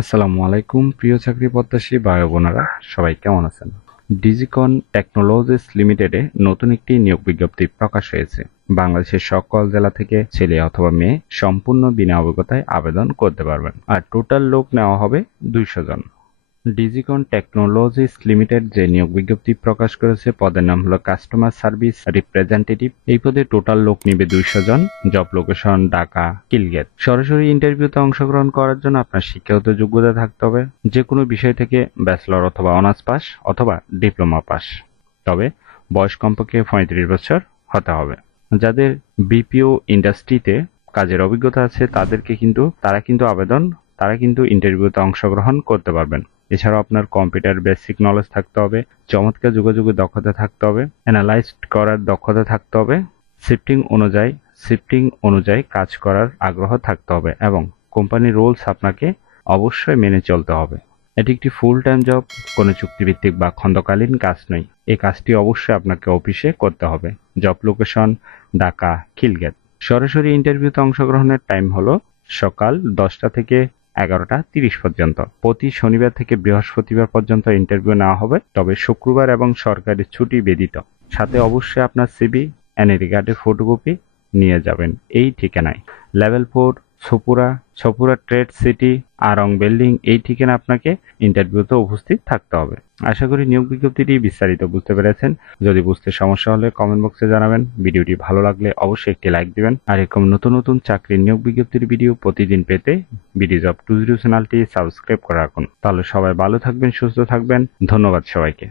আসসালামু আলাইকুম প্রিয় চাকরি প্রত্যাশী ভাই ও বোনেরা, সবাই কেমন আছেন? ডিজিকন টেকনোলজিস লিমিটেডে নতুন একটি নিয়োগ বিজ্ঞপ্তি প্রকাশ হয়েছে। বাংলাদেশের সকল জেলা থেকে ছেলে অথবা মেয়ে সম্পূর্ণ বিনা অভিজ্ঞতায় আবেদন করতে পারবেন। আর টোটাল লোক নেওয়া হবে 200 জন। ডিজিকন টেকনোলজিস লিমিটেড যে নিয়োগ বিজ্ঞপ্তি প্রকাশ করেছে, পদের নাম হলো কাস্টমার সার্ভিস রিপ্রেজেন্টেটিভ। এই পদে টোটাল লোক নিবে 200 জন। জব লোকেশন ঢাকা, কিলগেট। সরাসরি ইন্টারভিউতে অংশগ্রহণ করার জন্য আপনার শিক্ষাগত যোগ্যতা থাকতে হবে যে কোনো বিষয় থেকে ব্যাচেলর অথবা অনার্স পাস অথবা ডিপ্লোমা পাস। তবে বয়স কমপক্ষে 35 বছর হতে হবে। যাদের বিপিও ইন্ডাস্ট্রিতে কাজের অভিজ্ঞতা আছে তারা কিন্তু ইন্টারভিউতে অংশগ্রহণ করতে পারবেন। এছাড়াও আপনার কম্পিউটার বেসিক নলেজ থাকতে হবে, চমৎকার যোগাযোগের দক্ষতা থাকতে হবে, অ্যানালাইজ করার দক্ষতা থাকতে হবে, শিফটিং অনুযায়ী কাজ করার আগ্রহ থাকতে হবে এবং কোম্পানির রুলস আপনাকে অবশ্যই মেনে চলতে হবে। এটি একটি ফুল টাইম জব, কোনো চুক্তিভিত্তিক বা খণ্ডকালীন কাজ নয়। এই কাজটি অবশ্যই আপনাকে অফিসে করতে হবে। জব লোকেশন ঢাকা, খিলগেট। সরাসরি ইন্টারভিউতে অংশগ্রহণের টাইম হলো সকাল 10টা থেকে 11টা 30 পর্যন্ত। প্রতি শনিবার থেকে বৃহস্পতিবার পর্যন্ত ইন্টারভিউ নেওয়া হবে, তবে শুক্রবার এবং সরকারি ছুটি ব্যতীত। সাথে অবশ্যই আপনার সিভি, এনআইডি কার্ডের ফটোকপি নিয়ে যাবেন এই ঠিকানায়। লেভেল 4, ছপুরা ট্রেড সিটি, আরং বিল্ডিং। এই ঠিকানা আপনাকে ইন্টারভিউতে উপস্থিত থাকতে হবে। আশা করি নিয়োগ বিজ্ঞপ্তিটি বিস্তারিত বুঝতে পেরেছেন। যদি বুঝতে সমস্যা হলে কমেন্ট বক্সে জানাবেন। ভিডিওটি ভালো লাগলে অবশ্যই একটি লাইক দিবেন। আর এরকম নতুন নতুন চাকরির নিয়োগ বিজ্ঞপ্তির ভিডিও প্রতিদিন পেতে বিডি জব 20 চ্যানেলটি সাবস্ক্রাইব করে রাখুন। তাহলে সবাই ভালো থাকবেন, সুস্থ থাকবেন। ধন্যবাদ সবাইকে।